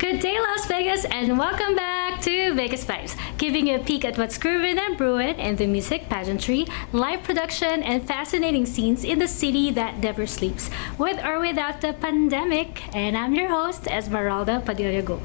Good day, Las Vegas, and welcome back to Vegas Vibes, giving you a peek at what's grooving and brewing in the music, pageantry, live production, and fascinating scenes in the city that never sleeps, with or without the pandemic. And I'm your host, Esmeralda Padilla Gold.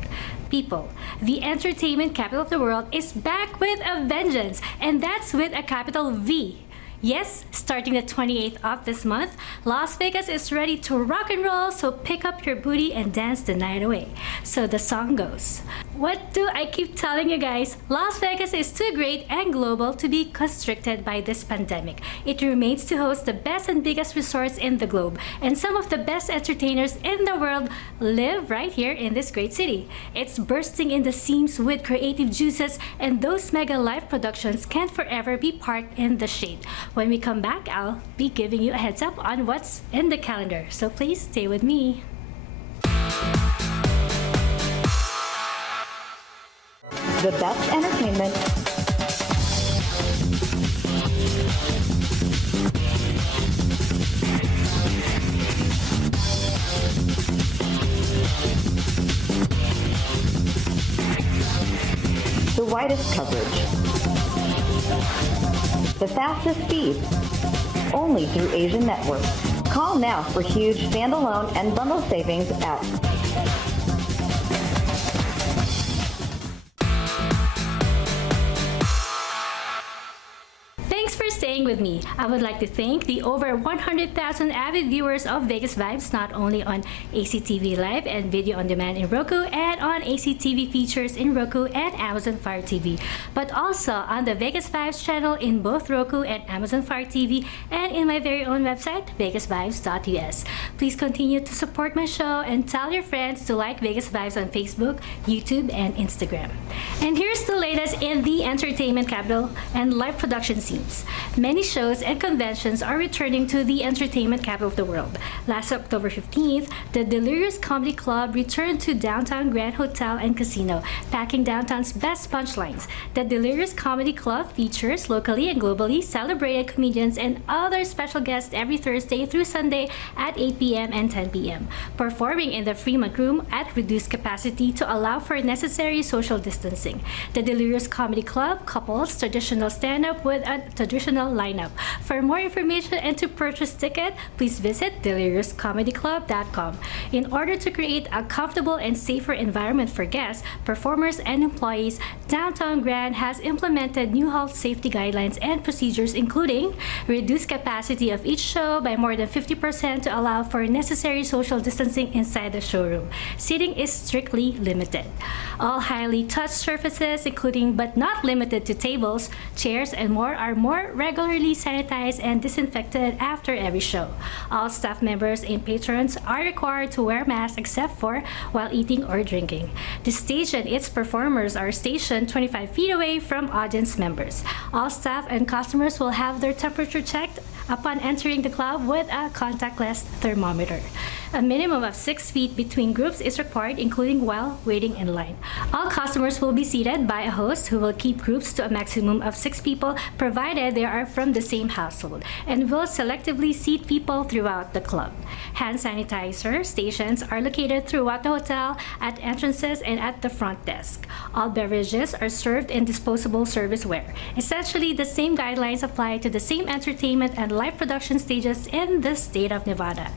People, the entertainment capital of the world is back with a vengeance, and that's with a capital V. Yes, starting the 28th of this month, Las Vegas is ready to rock and roll, so pick up your booty and dance the night away. So the song goes. What do I keep telling you guys? Las Vegas is too great and global to be constricted by this pandemic. It remains to host the best and biggest resorts in the globe, and some of the best entertainers in the world live right here in this great city. It's bursting in the seams with creative juices, and those mega live productions can't forever be parked in the shade. When we come back, I'll be giving you a heads up on what's in the calendar, so please stay with me. The best entertainment, the widest coverage, the fastest speed, only through Asian Network. Call now for huge standalone and bundle savings at Thanks for staying with me. I would like to thank the over 100,000 avid viewers of Vegas Vibes, not only on ACTV Live and Video On Demand in Roku and on ACTV Features in Roku and Amazon Fire TV, but also on the Vegas Vibes channel in both Roku and Amazon Fire TV and in my very own website, vegasvibes.us. Please continue to support my show and tell your friends to like Vegas Vibes on Facebook, YouTube, and Instagram. And here's the latest in the entertainment capital and live production scenes. Many shows and conventions are returning to the entertainment capital of the world. Last October 15th, the Delirious Comedy Club returned to downtown Grand Hotel and Casino, packing downtown's best punchlines. The Delirious Comedy Club features locally and globally celebrated comedians and other special guests every Thursday through Sunday at 8 p.m. and 10 p.m., performing in the Fremont Room at reduced capacity to allow for necessary social distancing. The Delirious Comedy Club couples traditional stand-up with a traditional lineup. For more information and to purchase ticket, please visit deliriouscomedyclub.com. In order to create a comfortable and safer environment for guests, performers, and employees, Downtown Grand has implemented new health safety guidelines and procedures, including reduced capacity of each show by more than 50% to allow for necessary social distancing inside the showroom. Seating is strictly limited. All highly touched surfaces, including but not limited to tables, chairs, and more, are more regularly sanitized and disinfected after every show. All staff members and patrons are required to wear masks except for while eating or drinking. The stage and its performers are stationed 25 feet away from audience members. All staff and customers will have their temperature checked upon entering the club with a contactless thermometer. A minimum of 6 feet between groups is required, including while waiting in line. All customers will be seated by a host who will keep groups to a maximum of 6 people, provided they are from the same household, and will selectively seat people throughout the club. Hand sanitizer stations are located throughout the hotel, at entrances, and at the front desk. All beverages are served in disposable serviceware. Essentially, the same guidelines apply to the same entertainment and live production stages in the state of Nevada.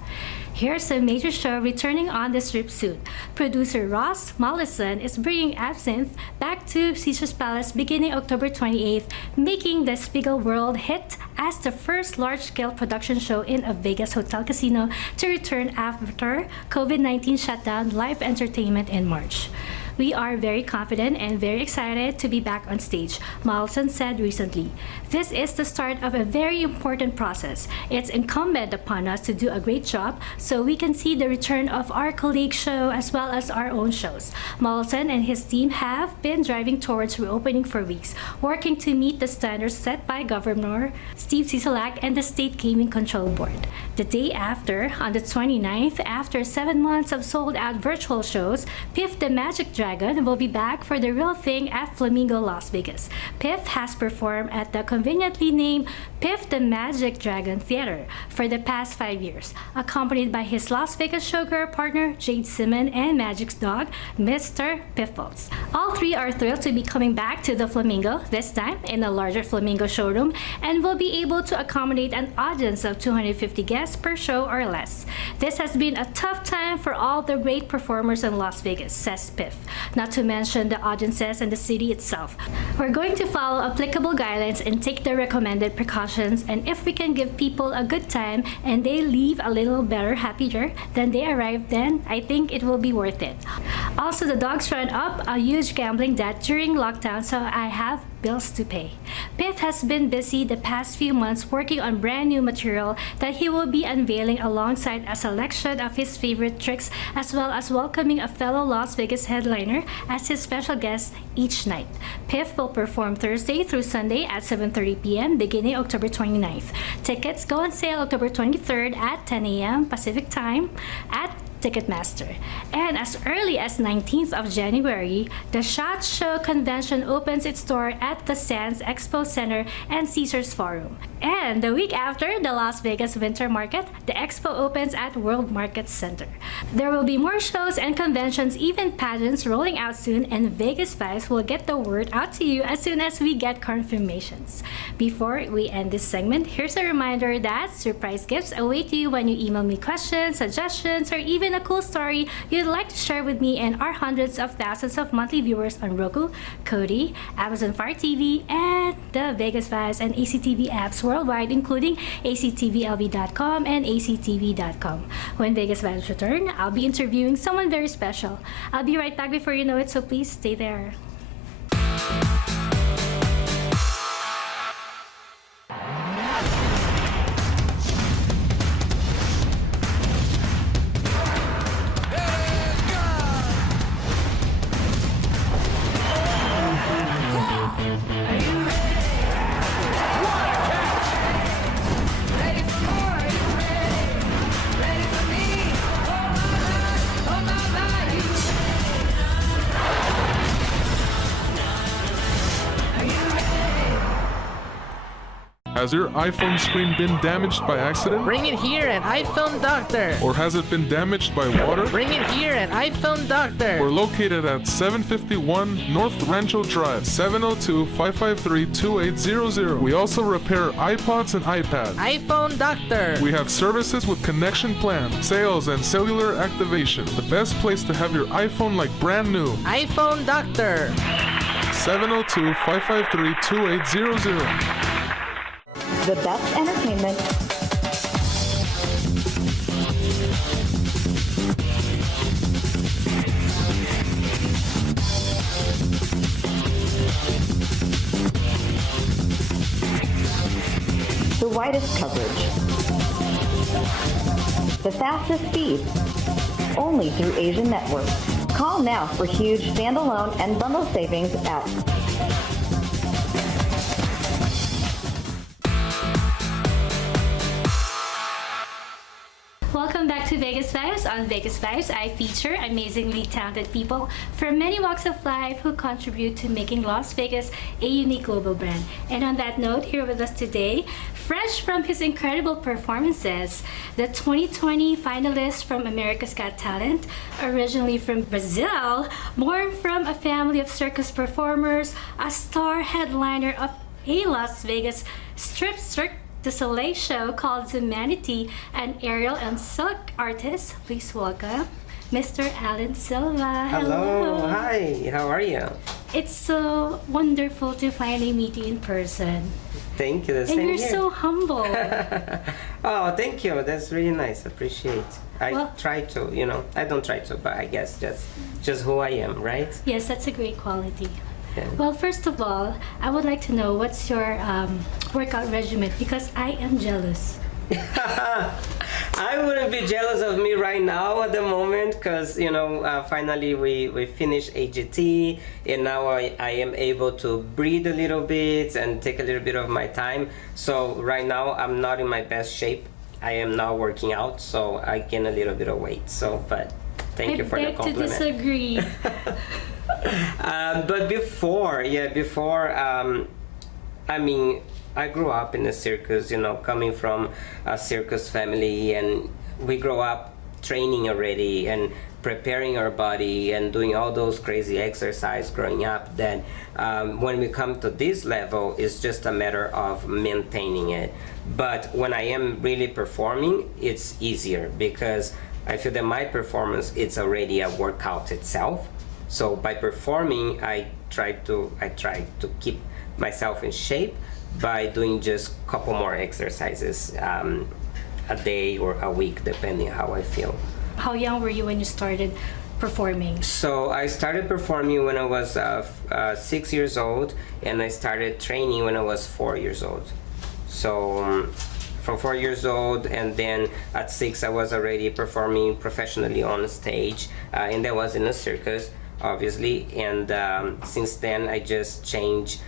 Here's a major show returning on the strip soon. Producer Ross Mollison is bringing Absinthe back to Caesar's Palace beginning October 28th, making the Spiegel World hit as the first large-scale production show in a Vegas hotel casino to return after COVID-19 shutdown live entertainment in March. We are very confident and very excited to be back on stage, Mollison said recently. This is the start of a very important process. It's incumbent upon us to do a great job so we can see the return of our colleague show as well as our own shows. Mollison and his team have been driving towards reopening for weeks, working to meet the standards set by Governor Steve Sisolak and the State Gaming Control Board. The day after, on the 29th, after 7 months of sold-out virtual shows, Piff the Magic Dragon Dragon will be back for the real thing at Flamingo Las Vegas. Piff has performed at the conveniently named Piff the Magic Dragon Theater for the past 5 years, accompanied by his Las Vegas showgirl partner Jade Simon and Magic's dog, Mr. Piffles. All three are thrilled to be coming back to the Flamingo, this time in a larger Flamingo showroom, and will be able to accommodate an audience of 250 guests per show or less. This has been a tough time for all the great performers in Las Vegas, says Piff, not to mention the audiences and the city itself. We're going to follow applicable guidelines and take the recommended precautions, and if we can give people a good time and they leave a little better, happier than they arrived, then I think it will be worth it. Also, the dogs run up a huge gambling debt during lockdown, so I have bills to pay. Piff has been busy the past few months working on brand new material that he will be unveiling alongside a selection of his favorite tricks, as well as welcoming a fellow Las Vegas headliner as his special guest each night. Piff will perform Thursday through Sunday at 7:30 p.m. beginning October 29th. Tickets go on sale October 23rd at 10 a.m. Pacific Time at Ticketmaster. And as early as 19th of January, the SHOT Show Convention opens its door at the Sands Expo Center and Caesars Forum. And the week after the Las Vegas Winter Market, the expo opens at World Market Center. There will be more shows and conventions, even pageants rolling out soon, and Vegas Vibes will get the word out to you as soon as we get confirmations. Before we end this segment, here's a reminder that surprise gifts await you when you email me questions, suggestions, or even a cool story you'd like to share with me and our hundreds of thousands of monthly viewers on Roku, Kodi, Amazon Fire TV, and the Vegas Vibes and ACTV apps worldwide, including actvlv.com and actv.com. When Vegas Vibes return, I'll be interviewing someone very special. I'll be right back before you know it, so please stay there. Has your iPhone screen been damaged by accident? Bring it here at iPhone Doctor. Or has it been damaged by water? Bring it here at iPhone Doctor. We're located at 751 North Rancho Drive, 702-553-2800. We also repair iPods and iPads. iPhone Doctor. We have services with connection plan, sales, and cellular activation. The best place to have your iPhone like brand new. iPhone Doctor. 702-553-2800. The best entertainment, the widest coverage, the fastest speed, only through Asian Network. Call now for huge standalone and bundle savings at Welcome back to Vegas Vibes. On Vegas Vibes, I feature amazingly talented people from many walks of life who contribute to making Las Vegas a unique global brand. And on that note, here with us today, fresh from his incredible performances, the 2020 finalist from America's Got Talent, originally from Brazil, born from a family of circus performers, a star headliner of a Las Vegas strip cirque the Soleil show called Zumanity, an aerial and silk artist. Please welcome Mr. Alan Silva. Hello, hi, how are you? It's so wonderful to finally meet you in person. Thank you, the same And you're here. so humble. Oh, thank you, that's really nice, appreciate. I Well- try to, I don't try to, but I guess just who I am, right? Yes, that's a great quality. Yeah. Well, first of all, I would like to know what's your workout regimen, because I am jealous. I wouldn't be jealous of me right now at the moment because, finally we finished AGT and now I am able to breathe a little bit and take a little bit of my time. So right now I'm not in my best shape. I am now working out, so I gain a little bit of weight. So, but thank you for the I beg to compliment. disagree. But before, I mean, I grew up in a circus, coming from a circus family, and we grow up training already and preparing our body and doing all those crazy exercise growing up, that when we come to this level, it's just a matter of maintaining it. But when I am really performing, it's easier because I feel that my performance, it's already a workout itself. So by performing, I try to keep myself in shape by doing just a couple more exercises a day or a week, depending how I feel. How young were you when you started performing? So I started performing when I was 6 years old, and I started training when I was 4 years old. So from 4 years old, and then at 6 I was already performing professionally on stage, and that was in a circus, obviously. And since then I just changed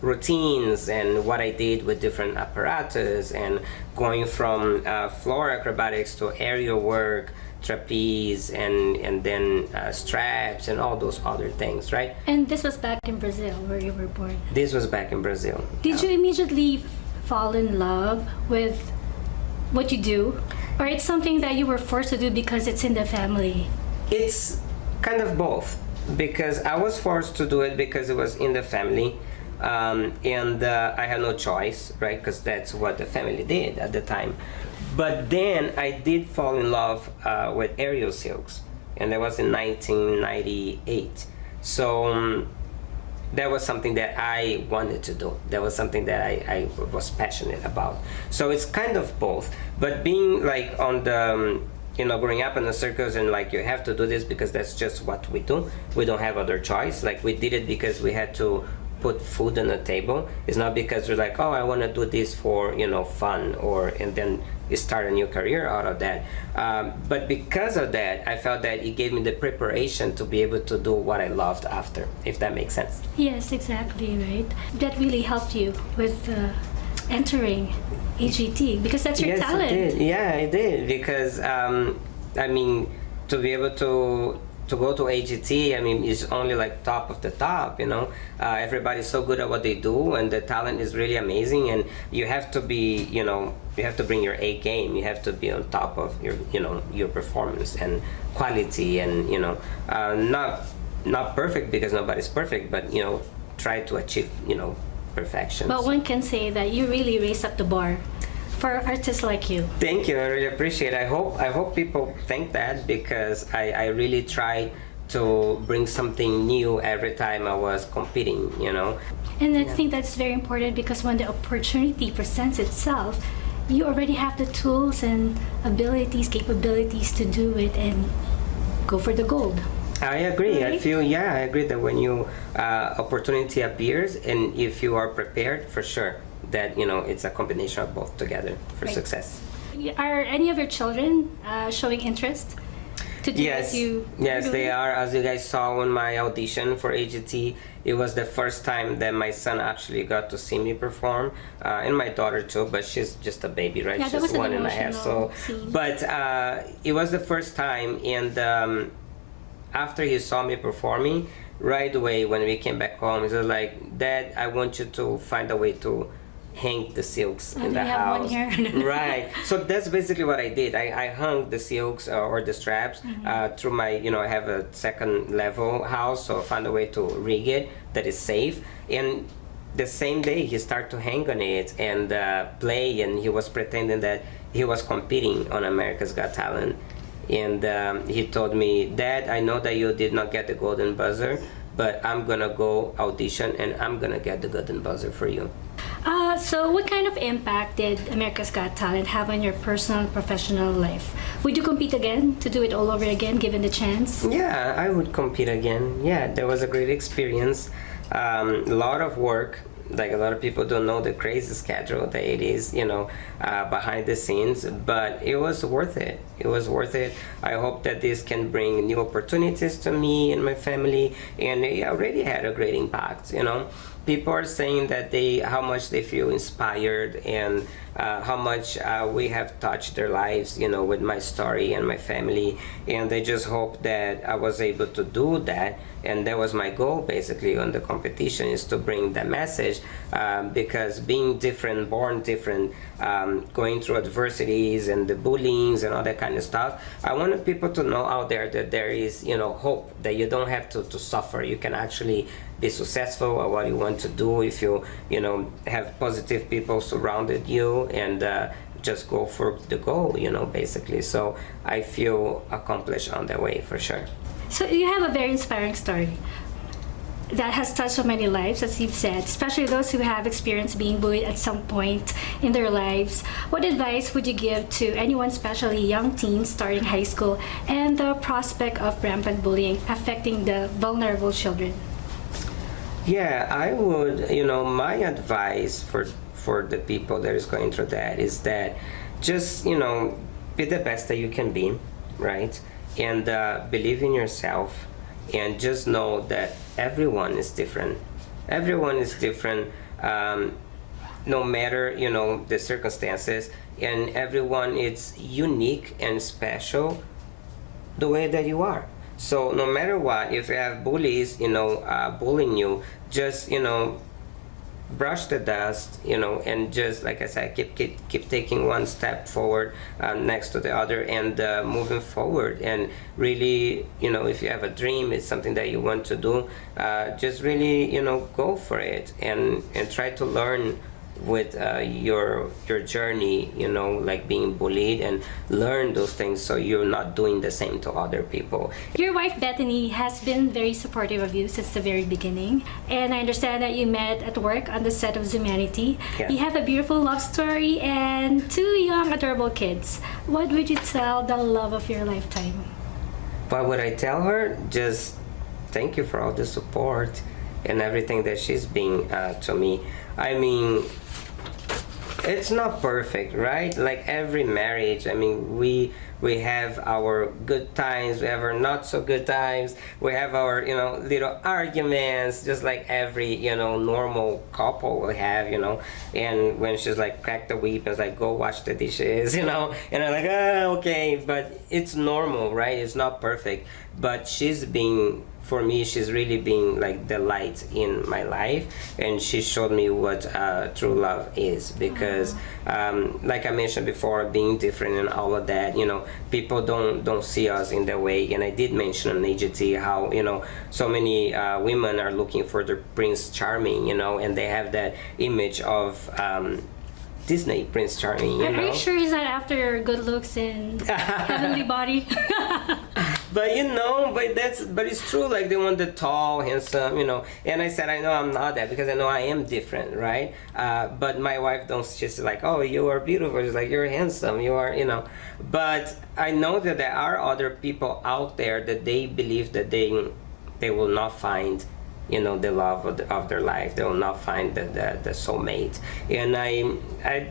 routines and what I did with different apparatus, and going from floor acrobatics to aerial work, trapeze, and then straps and all those other things, right? And this was back in Brazil where you were born. This was back in Brazil. Did you immediately fall in love with what you do? Or it's something that you were forced to do because it's in the family? It's kind of both, because I was forced to do it because it was in the family, and I had no choice, right? Because that's what the family did at the time. But then I did fall in love with aerial silks, and that was in 1998. So that was something that I wanted to do. That was something that I was passionate about. So it's kind of both. But being like on the growing up in the circus, and like you have to do this because that's just what we do. We don't have other choice. Like we did it because we had to put food on the table. It's not because we're like, oh, I want to do this for fun, and then start a new career out of that. But because of that, I felt that it gave me the preparation to be able to do what I loved after, if that makes sense. Yes, exactly, right. That really helped you with entering AGT because that's your talent. Yes, it did. Yeah, it did, because I mean, to be able to go to AGT, I mean, it's only like top of the top, everybody's so good at what they do, and the talent is really amazing, and you have to be, you have to bring your A game. You have to be on top of your performance and quality, and not perfect, because nobody's perfect, but try to achieve perfection. But one can say that you really raised up the bar for artists like you. Thank you. I really appreciate it. I hope people think that, because I really try to bring something new every time I was competing, And I think that's very important, because when the opportunity presents itself, you already have the tools and capabilities to do it and go for the gold. I agree. Right? I agree that when opportunity appears, and if you are prepared, for sure, that it's a combination of both together for Right. success. Are any of your children showing interest to do Yes, what you yes, do? they are. As you guys saw in my audition for AGT, it was the first time that my son actually got to see me perform, and my daughter too, but she's just a baby, right? Yeah, that was she's an 1.5. So, emotional scene. but it was the first time, and after he saw me performing, right away when we came back home, he was like, "Dad, I want you to find a way to hang the silks in do the you have one house." here? Right. So that's basically what I did. I hung the silks or the straps through my, I have a second level house, so I found a way to rig it that is safe. And the same day he started to hang on it and play, and he was pretending that he was competing on America's Got Talent. And he told me, "Dad, I know that you did not get the golden buzzer, but I'm gonna go audition and I'm gonna get the golden buzzer for you." So what kind of impact did America's Got Talent have on your personal and professional life? Would you compete again, to do it all over again, given the chance? Yeah, I would compete again. Yeah, that was a great experience. A lot of work. Like, a lot of people don't know the crazy schedule that it is, behind the scenes, but it was worth it. It was worth it. I hope that this can bring new opportunities to me and my family, and it already had a great impact, people are saying that how much they feel inspired, and how much we have touched their lives, with my story and my family, and they just hope that I was able to do that. And that was my goal basically on the competition, is to bring that message, because being different, born different, going through adversities and the bullying and all that kind of stuff, I wanted people to know out there that there is, hope, that you don't have to suffer. You can actually be successful at what you want to do if you, have positive people surrounded you, and just go for the goal, basically. So I feel accomplished on that way for sure. So you have a very inspiring story that has touched so many lives, as you've said, especially those who have experienced being bullied at some point in their lives. What advice would you give to anyone, especially young teens starting high school, and the prospect of rampant bullying affecting the vulnerable children? Yeah, I would, my advice for the people that is going through that is that just, be the best that you can be, right? And believe in yourself, and just know that everyone is different. Everyone is different, no matter, the circumstances, and everyone is unique and special the way that you are. So no matter what, if you have bullies, bullying you, just, brush the dust, and just, like I said, keep taking one step forward, next to the other, and moving forward. And really, if you have a dream, it's something that you want to do, just really, go for it, and try to learn with your journey, like being bullied, and learn those things so you're not doing the same to other people. Your wife Bethany has been very supportive of you since the very beginning, and I understand that you met at work on the set of Zumanity. Yeah. You have a beautiful love story and 2 young adorable kids. What would you tell the love of your lifetime? What would I tell her? Just thank you for all the support and everything that she's been to me. I mean, it's not perfect, right? Like every marriage, I mean, we have our good times, we have our not so good times, we have our, little arguments, just like every, normal couple will have, and when she's like, crack the whip, and it's like, go wash the dishes, and I'm like, okay, but it's normal, right? It's not perfect, but for me, she's really been like the light in my life, and she showed me what true love is, because like I mentioned before, being different and all of that, people don't see us in that way. And I did mention on AGT how, so many women are looking for the Prince Charming, and they have that image of Disney Prince Charming, Are you sure he's not after good looks and heavenly body? But but it's true, like they want the tall, handsome, and I said, I know I'm not that, because I know I am different, right? But my wife she's like, oh, you are beautiful, she's like, you're handsome, you are, but I know that there are other people out there that they believe that they will not find, the love of their life. They will not find the soulmate. And I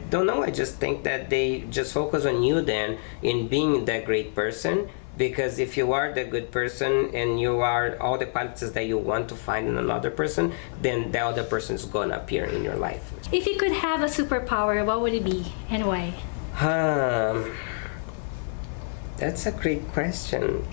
don't know, I just think that they just focus on you then in being that great person, because if you are the good person and you are all the qualities that you want to find in another person, then the other person is gonna appear in your life. If you could have a superpower, what would it be and why? That's a great question.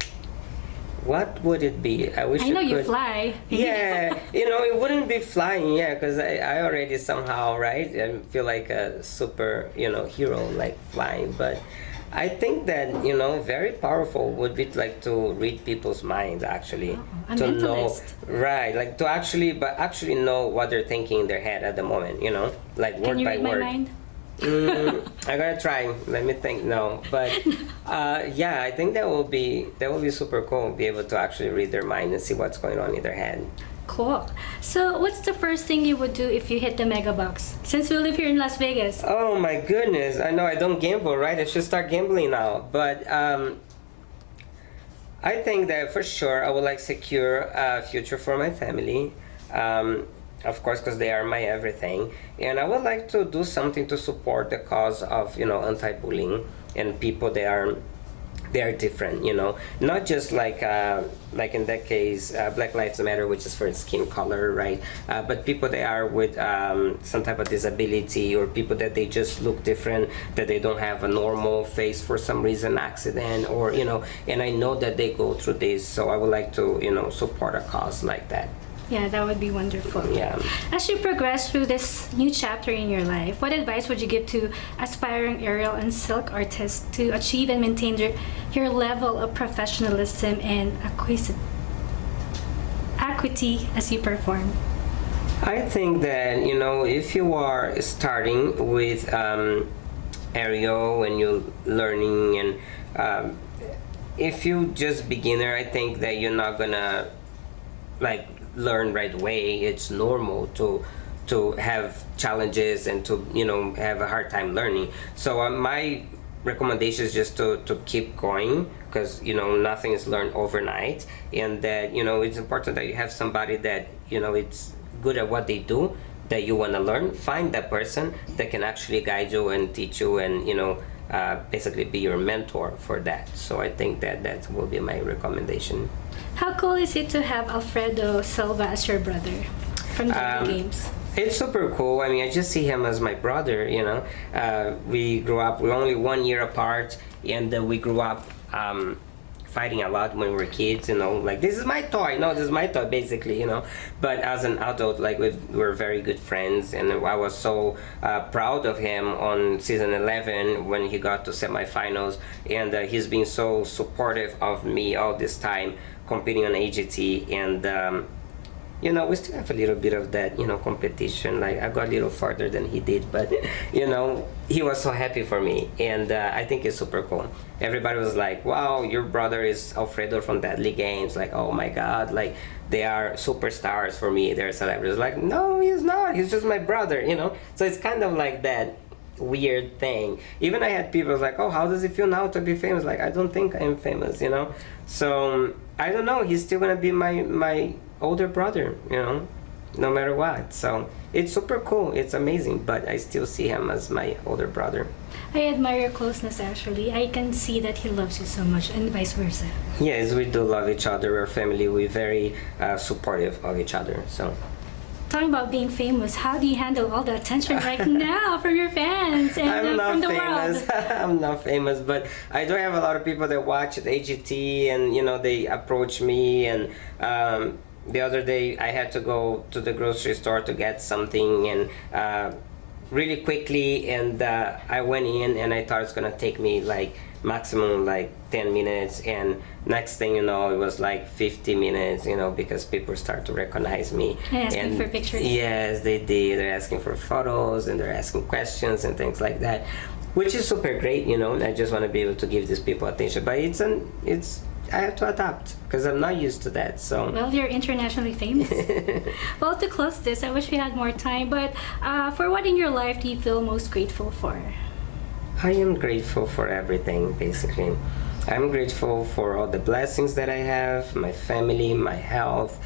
What would it be? I wish I know you could. fly. Yeah, it wouldn't be flying, yeah, because I already somehow, right, I feel like a super, hero, like flying. But I think that, very powerful would be like to read people's minds, actually. I'm to mentalist. know, right, like to actually know what they're thinking in their head at the moment, like word Can you by read word. my mind? I gotta try. Let me think. No, but yeah, I think that will be super cool. Be able to actually read their mind and see what's going on in their head. Cool. So, what's the first thing you would do if you hit the mega bucks? Since we live here in Las Vegas. Oh my goodness! I know I don't gamble, right? I should start gambling now. But I think that for sure I would like secure a future for my family. Of course, because they are my everything, and I would like to do something to support the cause of anti-bullying and people that are they are different, you know, not just like in that case, Black Lives Matter, which is for skin color, right? But people that are with some type of disability, or people that they just look different, that they don't have a normal face for some reason, accident, or, you know, and I know that they go through this, so I would like to, you know, support a cause like that. Yeah, that would be wonderful. Yeah. As you progress through this new chapter in your life, what advice would you give to aspiring aerial and silk artists to achieve and maintain your level of professionalism and acuity as you perform? I think that, you know, if you are starting with aerial and you're learning, and if you just beginner, I think that you're not gonna like learn right away. It's normal to have challenges and to, you know, have a hard time learning. So my recommendation is just to keep going, because, you know, nothing is learned overnight, and that, you know, it's important that you have somebody that, you know, it's good at what they do, that you want to learn. Find that person that can actually guide you and teach you, and, you know, basically be your mentor for that. So I think that will be my recommendation. How cool is it to have Alfredo Silva as your brother from the games? It's super cool. I mean, I just see him as my brother, you know. We grew up, we're only 1 year apart, and we grew up fighting a lot when we were kids, you know, like, this is my toy, no, this is my toy, basically, you know. But as an adult, like, we were very good friends, and I was so proud of him on season 11 when he got to semifinals, and he's been so supportive of me all this time competing on AGT, and you know, we still have a little bit of that, you know, competition. Like, I got a little farther than he did, but, you know, he was so happy for me, and I think it's super cool. Everybody was like, wow, your brother is Alfredo from Deadly Games. Like, oh my God, like, they are superstars for me. They're celebrities. Like, no, he's not. He's just my brother, you know? So it's kind of like that weird thing. Even I had people like, oh, how does it feel now to be famous? Like, I don't think I'm famous, you know? So, I don't know. He's still gonna be my older brother, you know, no matter what. So it's super cool, it's amazing, but I still see him as my older brother. I admire your closeness, actually. I can see that he loves you so much, and vice versa. Yes, we do love each other. We're family. We're very supportive of each other. So Talking about being famous, how do you handle all the attention right now from your fans and from the world? I'm not famous, but I do have a lot of people that watch at AGT, and, you know, they approach me, and the other day I had to go to the grocery store to get something, and really quickly, and I went in, and I thought it's gonna take me like maximum like 10 minutes, and next thing you know, it was like 50 minutes, you know, because people start to recognize me. And asking for pictures. Yes, they did. They're asking for photos, and they're asking questions and things like that, which is super great, you know. I just want to be able to give these people attention, but I have to adapt because I'm not used to that. So well, you're internationally famous. Well, to close this, I wish we had more time, but for what in your life do you feel most grateful for? I am grateful for everything, basically. I'm grateful for all the blessings that I have, my family, my health,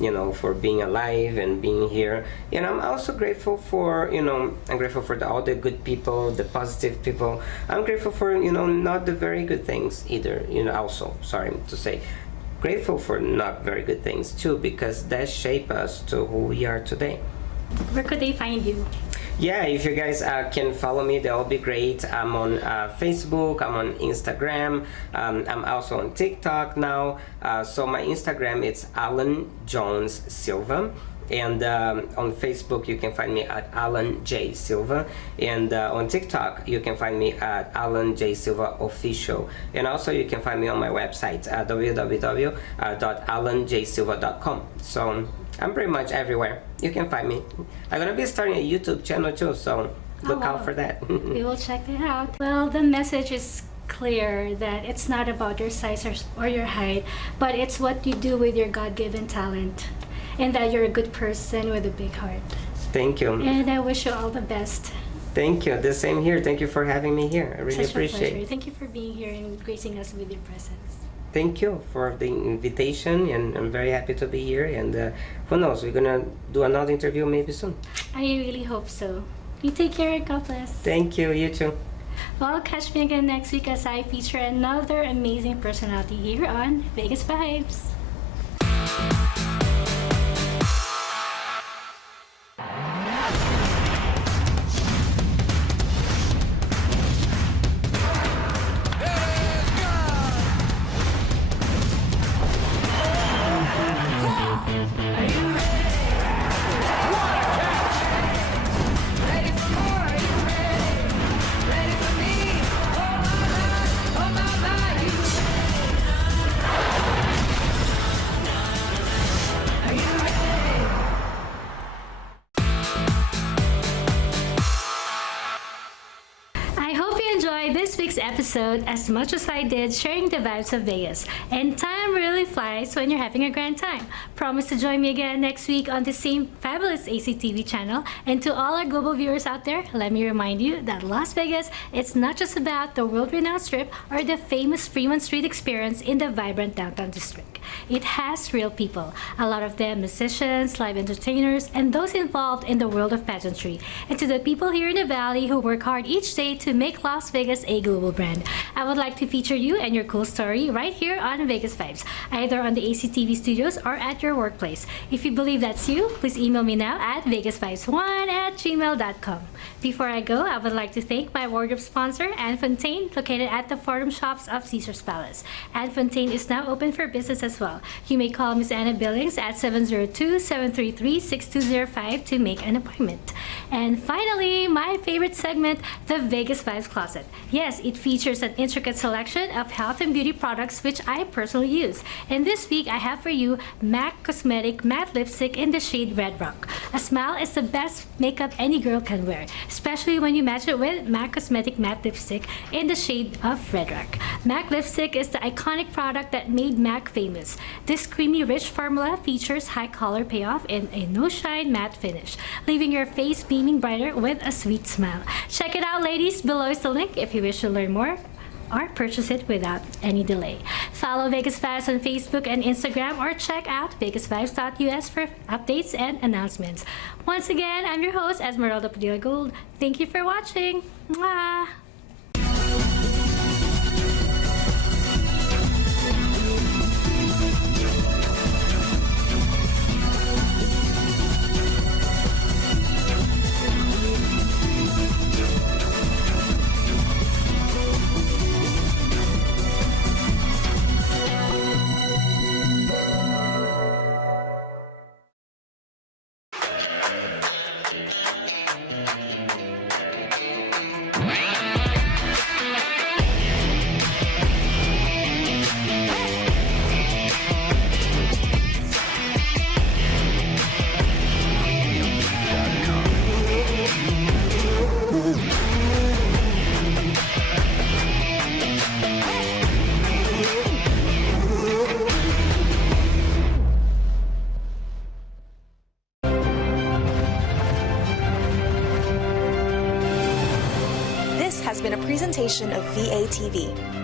you know, for being alive and being here. And I'm also grateful for, you know, I'm grateful for all the good people, the positive people. I'm grateful for, you know, not the very good things either, you know, also, sorry to say. Grateful for not very good things too, because that shape us to who we are today. Where could they find you? Yeah, if you guys can follow me, that will be great. I'm on Facebook, I'm on Instagram, I'm also on TikTok now. So my Instagram, it's Alan Jones Silva. And on Facebook, you can find me at Alan J. Silva. And on TikTok, you can find me at Alan J. Silva Official. And also, you can find me on my website at www.alanjsilva.com. So I'm pretty much everywhere. You can find me. I'm going to be starting a YouTube channel too, so look out for that. We will check it out. Well, the message is clear that it's not about your size or your height, but it's what you do with your God-given talent, and that you're a good person with a big heart. Thank you. And I wish you all the best. Thank you. The same here. Thank you for having me here. I really Such appreciate a pleasure. it. Thank you for being here and gracing us with your presence. Thank you for the invitation, and I'm very happy to be here. And who knows, we're going to do another interview maybe soon. I really hope so. You take care and God bless. Thank you. You too. Well, catch me again next week as I feature another amazing personality here on Vegas Vibes. This week's episode as much as I did sharing the vibes of Vegas. And time really flies when you're having a grand time. Promise to join me again next week on the same fabulous ACTV channel. And to all our global viewers out there, let me remind you that Las Vegas, it's not just about the world-renowned strip or the famous Fremont Street experience in the vibrant downtown district. It has real people, a lot of them musicians, live entertainers, and those involved in the world of pageantry. And to the people here in the Valley who work hard each day to make Las Vegas a global brand, I would like to feature you and your cool story right here on Vegas Vibes, either on the ACTV studios or at your workplace. If you believe that's you, please email me now at vegasvibes1@gmail.com. Before I go, I would like to thank my wardrobe sponsor, Anne Fontaine, located at the Forum Shops of Caesar's Palace. Anne Fontaine is now open for business as well. You may call Miss Anna Billings at 702-733-6205 to make an appointment. And finally, my favorite segment, the Vegas Vibes Closet. Yes, it features an intricate selection of health and beauty products which I personally use. And this week, I have for you MAC Cosmetic Matte Lipstick in the shade Red Rock. A smile is the best makeup any girl can wear, especially when you match it with MAC Cosmetic Matte Lipstick in the shade of Red Rock. MAC Lipstick is the iconic product that made MAC famous. This creamy, rich formula features high color payoff and a no-shine matte finish, leaving your face beaming brighter with a sweet smile. Check it out, ladies. Below is the link if you wish to learn more or purchase it without any delay. Follow Vegas Vibes on Facebook and Instagram or check out vegasvibes.us for updates and announcements. Once again, I'm your host, Esmeralda Padilla Gold. Thank you for watching. Mwah! This has been a presentation of VATV.